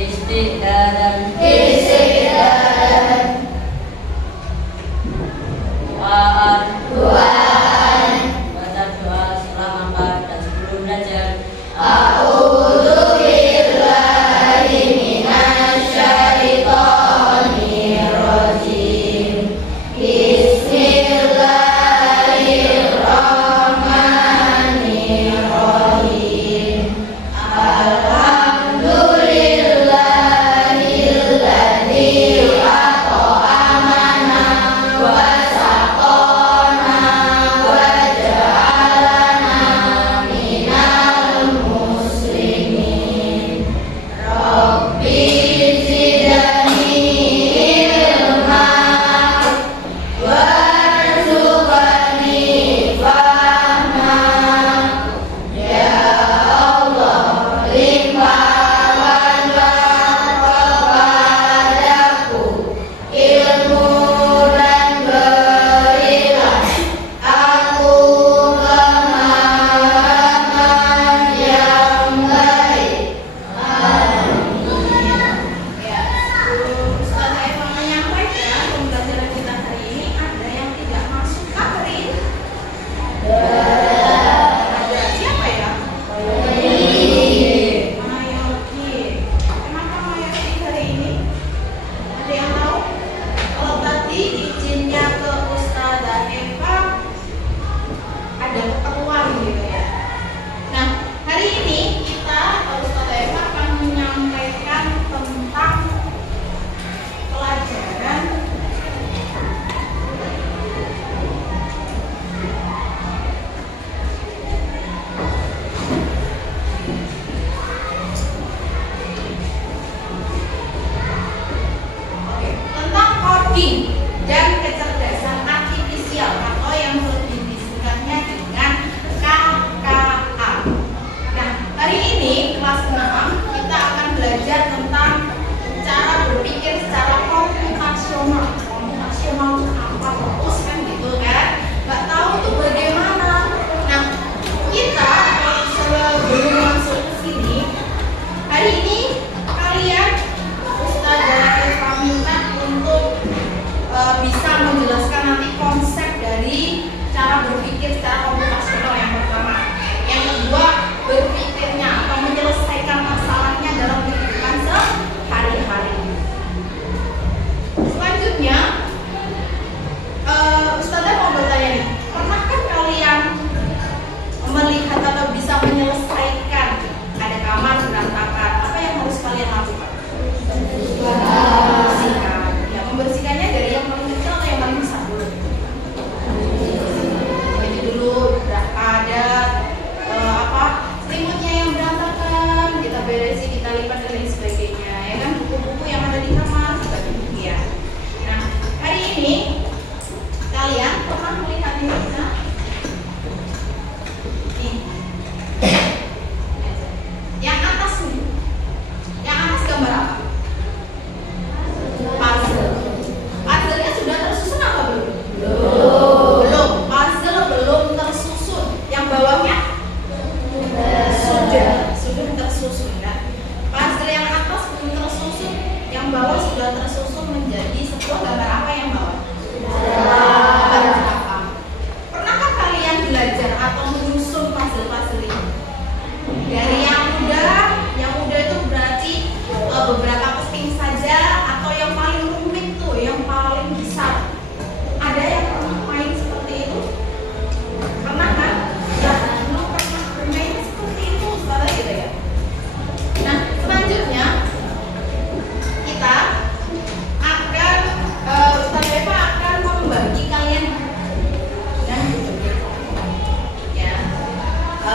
Istiqdadan. Duaan. Baca doa setelah makan dan sebelum belajar. Dan kecerdasan artifisial atau yang lebih disingkatnya dengan KKA. Nah, hari ini kelas 6 kita akan belajar tentang cara berpikir secara komputasional. Komputasional itu apa? Fokus kan gitu kan? Nggak tahu tuh bagaimana. Nah, kita sebelum masuk ke sini, hari ini kalian Ustazah Eva minta untuk bisa menjelaskan nanti konsep dari cara berpikir secara komputasional yang pertama. Yang kedua, berpikirnya atau menyelesaikan masalahnya dalam kehidupan sehari-hari. Selanjutnya, Ustazah mau bertanya nih, pernahkah kalian melihat atau bisa menyelesaikan ada kamar berantakan? Apa yang harus kalian lakukan? Membersihkannya dari yang paling kecil atau yang paling besar dulu? Jadi dulu ada selimutnya yang berantakan, kita beresin, kita lipat dan lain sebagainya, ya kan, buku-buku yang ada di kamar ya. Nah, hari ini kalian pernah melihat ini? Yang atas nih, yang atas gambar apa? Puzzle-nya sudah tersusun apa belum? Belum. Puzzle belum tersusun. Yang bawahnya sudah tersusun kan? Puzzle yang atas belum tersusun, yang bawah sudah tersusun menjadi sebuah gambar apa yang bawah? Gambar apa? Pernahkah kalian belajar atau menyusun puzzle-puzzle ini? Dari yang mudah itu berarti beberapa keping saja, atau yang paling rumit tuh, yang paling besar. Ada yang pernah main seperti itu? Pernah kan? Ya, belum pernah bermain seperti itu, salah gitu ya. Nah, selanjutnya kita akan Ustaz Eva akan membagi kalian dengan ya.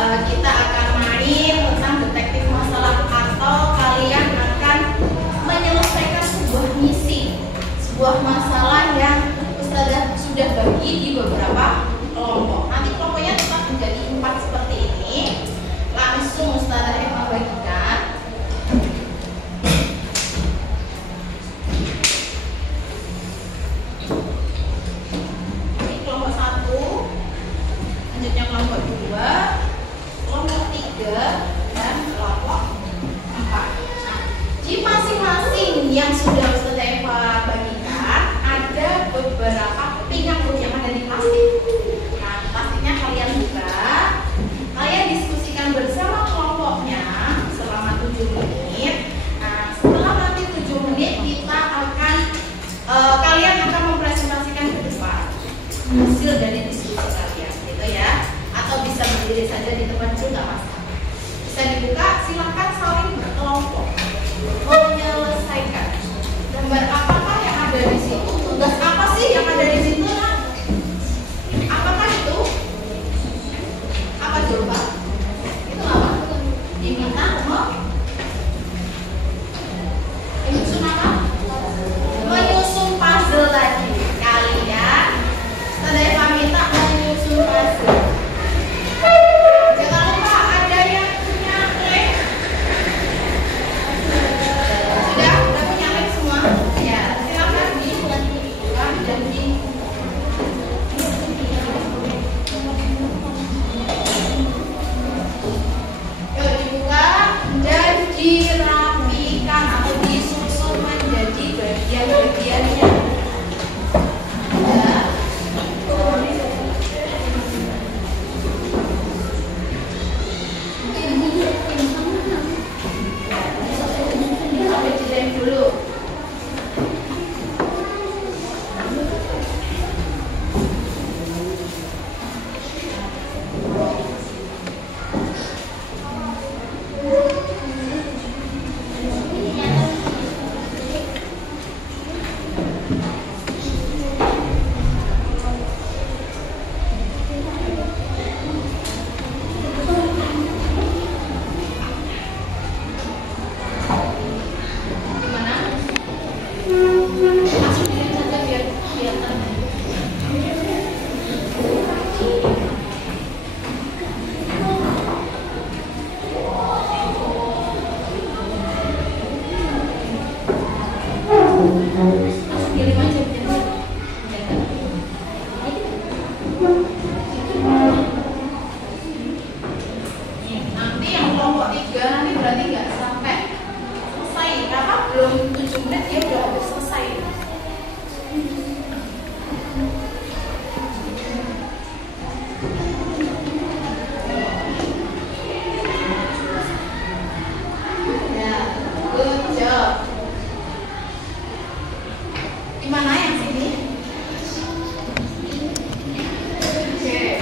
Kita akan main tentang detektif masalah, atau kalian akan menyelesaikan sebuah misi, sebuah masalah yang Ustazah sudah bagi di beberapa kelompok. Nanti kelompoknya tetap menjadi 4 seperti ini. Langsung Ustazah Eva bagikan. Ini kelompok 1, lanjutnya kelompok 2, kelompok 3, dan kelompok 4. Nah, di masa bagian-bagiannya. Ya. Sampai jadiin dulu. Nanti yang kelompok 3 nanti berarti nggak sampai selesai karena belum 7 menit dia udah habis selesai. Ya, good job. Gimana yang sini? Oke.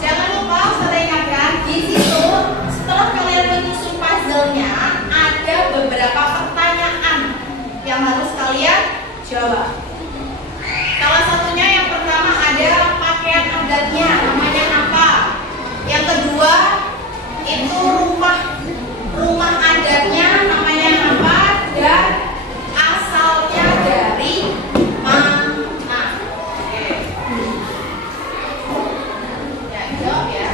Jangan lupa saya ingatkan di situ setelah kalian menyusun puzzle-nya ada beberapa pertanyaan yang harus kalian jawab. Salah satunya yang pertama ada pakaian adatnya namanya apa? Yang kedua itu rumah adatnya namanya apa dan asalnya dari mana? Oke. Ya, jawab ya.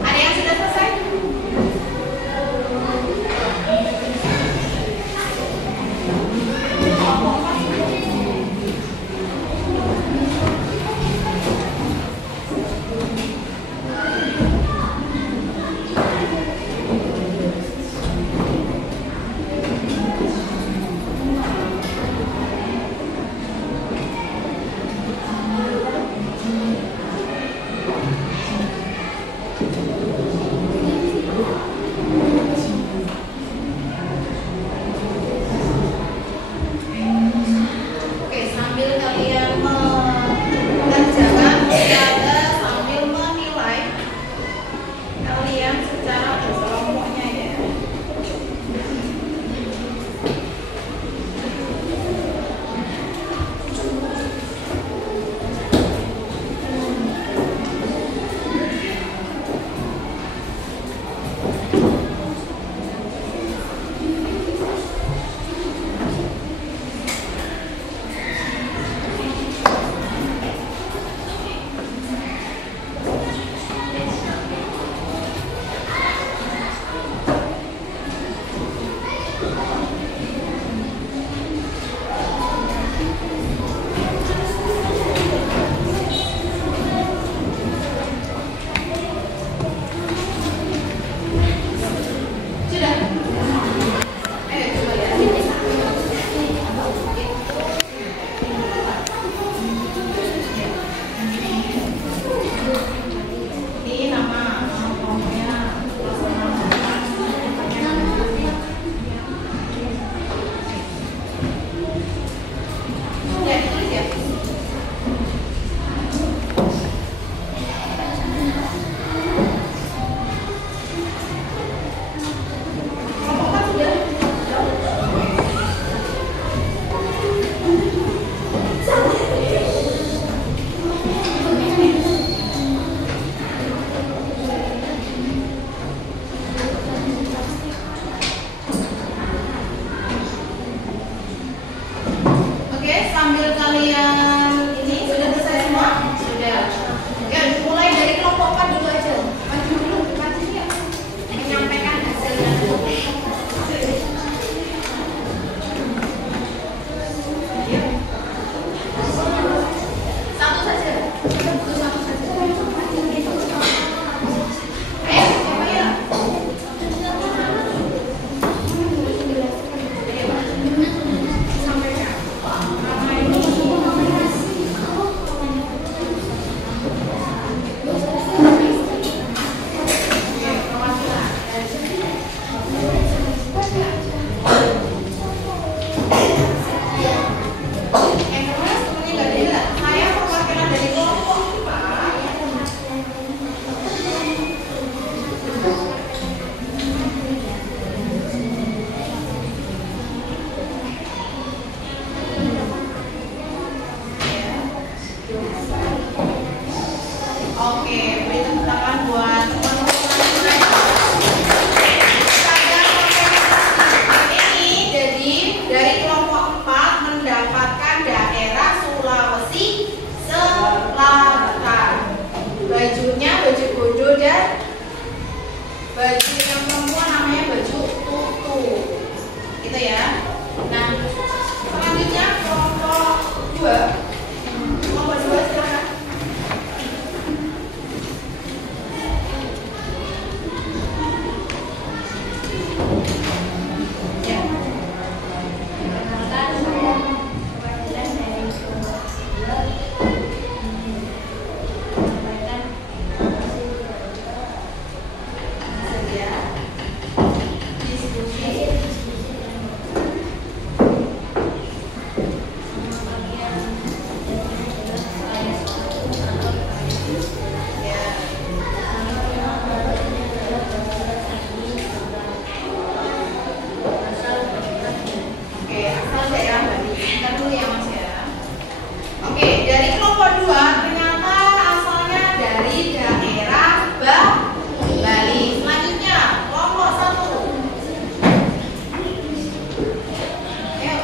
Ada yang sudah selesai? 2. Kelompok 2 silakan. Ya. Perkenalkan, saya perwakilan dari kelompok 2 menyampaikan Saja. Diskusi. Ya. Oke, asal daerah Bali. Kita dulu ya Mas ya. Oke, dari kelompok 2 ternyata asalnya dari daerah Bali. Selanjutnya kelompok 1. Ayo. Ya.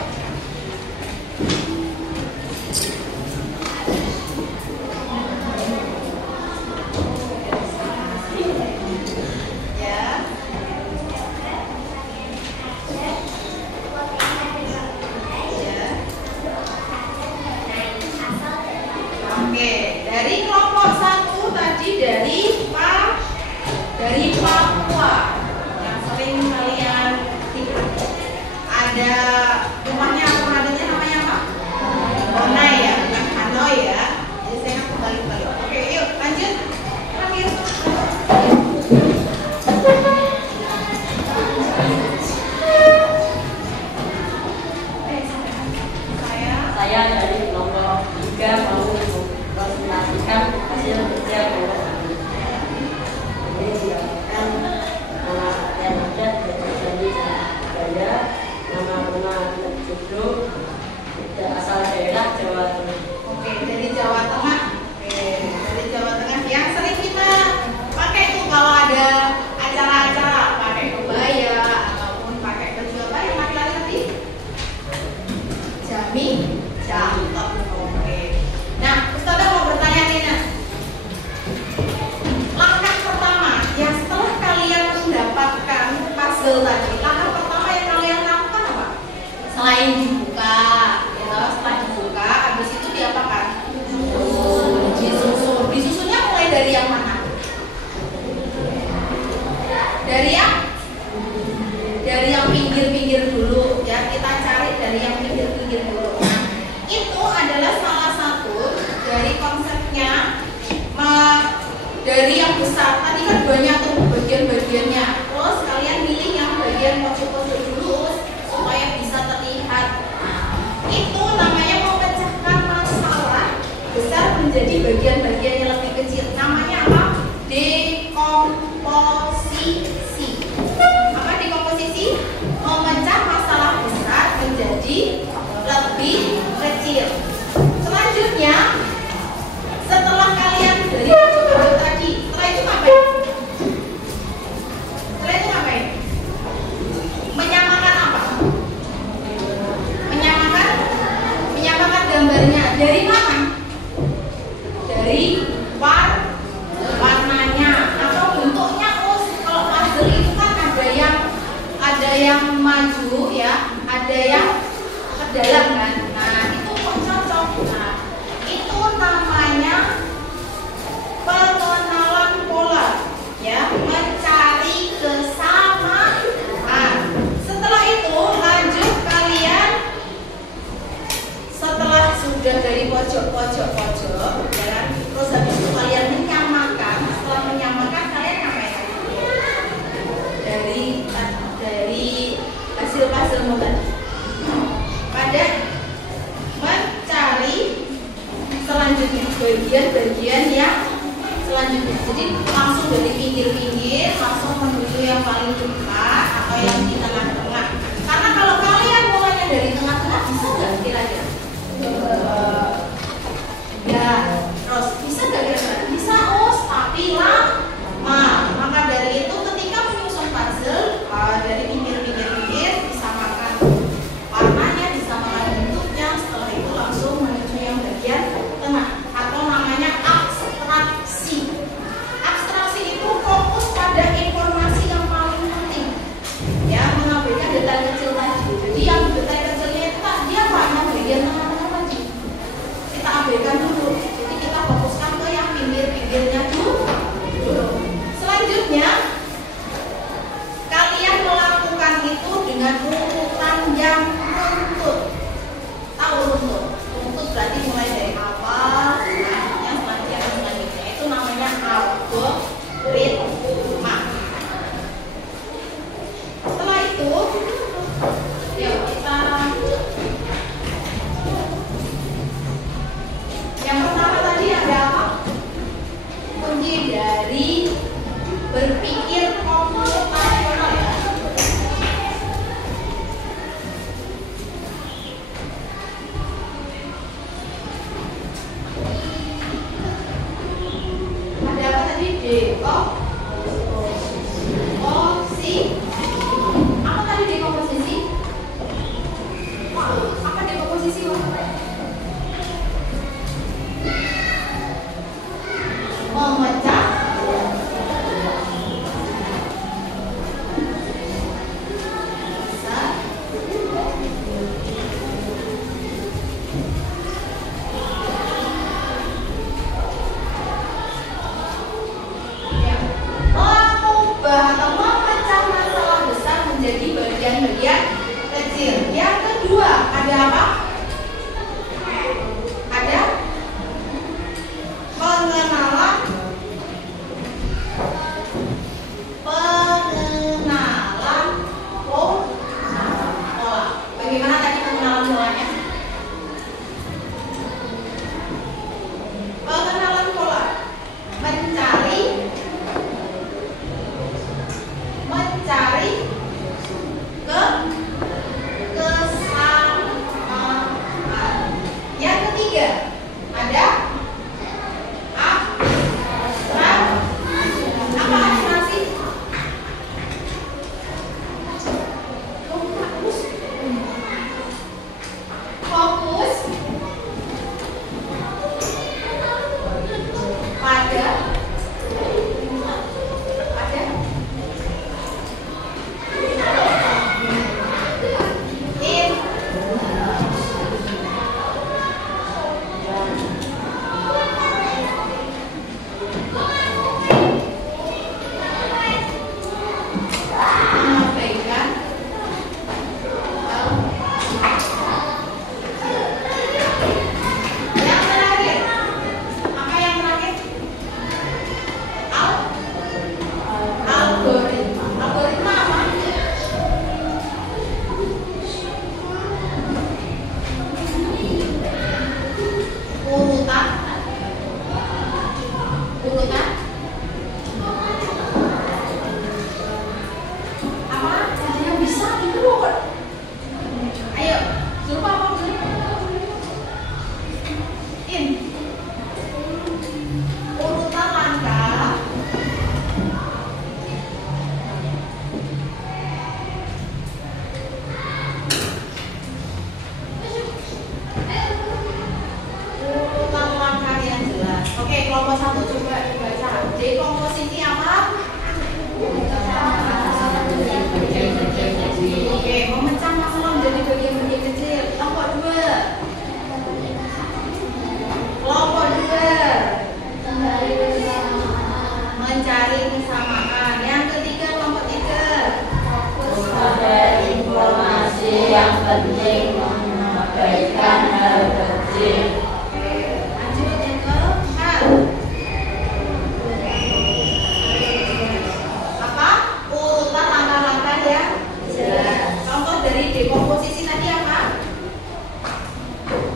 Ya. Oke, dari kelompok 1 tadi dari Papua yang sering kalian lihat. Ada rumahnya atau adatnya namanya apa? Bonai ya, bukan Hanoi ya. Jadi saya kembali. Oke, yuk lanjut. Terakhir. Saya dari kelompok 3 mau mempresentasikan hasil kerja kelompok kami. Ini silakan nama yang ada dari gaya, nama judul, asal daerah Jawa Tengah. Oke, dari Jawa Tengah. Oke, dari Jawa Tengah yang sering kita pakai itu kalau ada acara-acara, pakai kebaya ataupun pakai baju apa yang laki-laki tadi? Jangkep. Oke. Nah, Ustazah mau bertanya nih, Nas. Langkah pertama yang setelah kalian mendapatkan puzzle tadi, langkah pertama yang kalian lakukan apa? Selain dibuka, ya, setelah dibuka, habis itu diapakan? Disusun. Disusunnya mulai dari yang mana? Dari yang pinggir-pinggir dulu, ya. Kita cari dari yang pinggir-pinggir dulu. Nah, itu adalah salah satu dari konsepnya. Dari yang besar tadi kan banyak tuh bagian-bagiannya. Terus kalian pilih yang bagian pojok-pojok dulu supaya bisa terlihat. Nah, itu namanya memecahkan masalah besar menjadi bagian-bagian yang lebih kecil. Namanya apa? Dekomposisi. Apa dekomposisi? Memecah masalah besar menjadi lebih kecil. Selanjutnya, setelah kalian dari pojok-pojok tadi, setelah itu ngapain? Menyamakan apa? Menyamakan gambarnya. Dari mana? Dari warnanya atau bentuknya. Kalau puzzle itu kan ada yang maju ya, ada yang ke dalam kan. Nah, itu kok cocok. Nah, itu namanya pengenalan pola, ya, mencari kesamaan. Setelah itu lanjut kalian, setelah sudah dari pojok-pojok, ya kan, terus habis itu kalian menyamakan. Setelah menyamakan kalian ngapain? Dari hasil puzzle tadi pada mencari selanjutnya bagian-bagian yang selanjutnya. Jadi langsung dari pinggir-pinggir langsung menuju yang paling depan atau yang di tengah-tengah. Karena kalau kalian mulainya dari tengah-tengah bisa nggak kira-kira? Ya, terus bisa nggak kira-kira? Bisa, tapi lama. Maka dari itu ketika menyusun puzzle dari pinggir-pinggir disamakan warnanya, disamakan bentuknya. Setelah itu langsung menuju yang bagian tengah atau namanya abstraksi. Abstraksi itu fokus pada informasi yang paling penting. apa? Ada pengenalan pola. Bagaimana tadi pengenalan polanya? Pengenalan pola, mencari kesamaan. Yang ketiga ada apa abstraksi? Fokus pada kelompok satu coba dibaca. Dekomposisi apa? Oke, memecah masalah menjadi bagian-bagian kecil. Kelompok dua. Mencari kesamaan. Yang ketiga, kelompok tiga. Pada informasi yang penting, mengabaikan hal kecil. Dekomposisi tadi apa?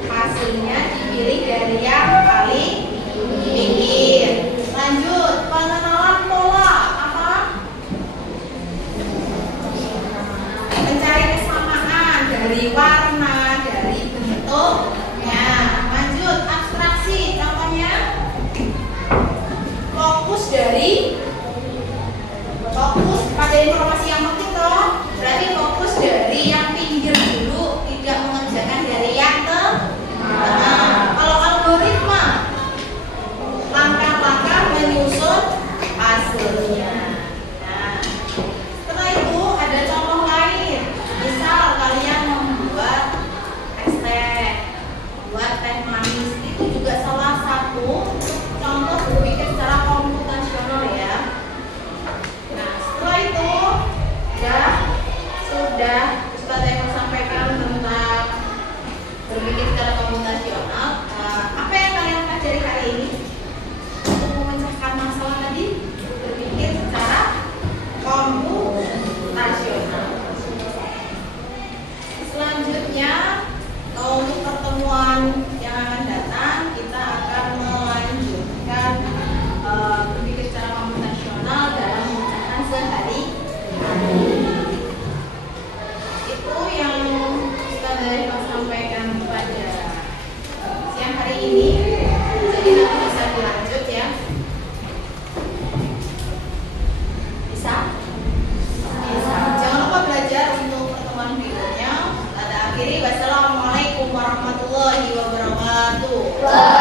Hasilnya dipilih dari yang paling pinggir. Lanjut, pengenalan pola apa? Mencari kesamaan dari warna, dari bentuknya. Lanjut, abstraksi. Contohnya fokus pada informasi yang penting toh. Berarti fokus dari yang pinggir dulu, tidak mengerjakan dari yang tengah. Kalau algoritma, langkah-langkah menyusun hasilnya. Nah, setelah itu ada contoh lain. Misal kalian membuat es teh, buat teh manis, itu juga salah satu contoh berpikir secara komputasional ya. Nah, setelah itu sudah Ustaz yang sampaikan tentang berpikir secara komputasional. Apa yang kalian pelajari hari ini? Untuk memecahkan masalah tadi, berpikir secara komputasional. Selanjutnya, untuk pertemuan yang akan datang, kita akan melanjutkan berpikir secara komputasional dalam memecahkan sehari-hari. Itu yang Ustaz dari sampaikan pada siang hari ini. Jadi nanti bisa dilanjut ya. Bisa? Bisa. Jangan lupa belajar untuk pertemuan berikutnya. Kita akhiri. Wassalamualaikum warahmatullahi wabarakatuh.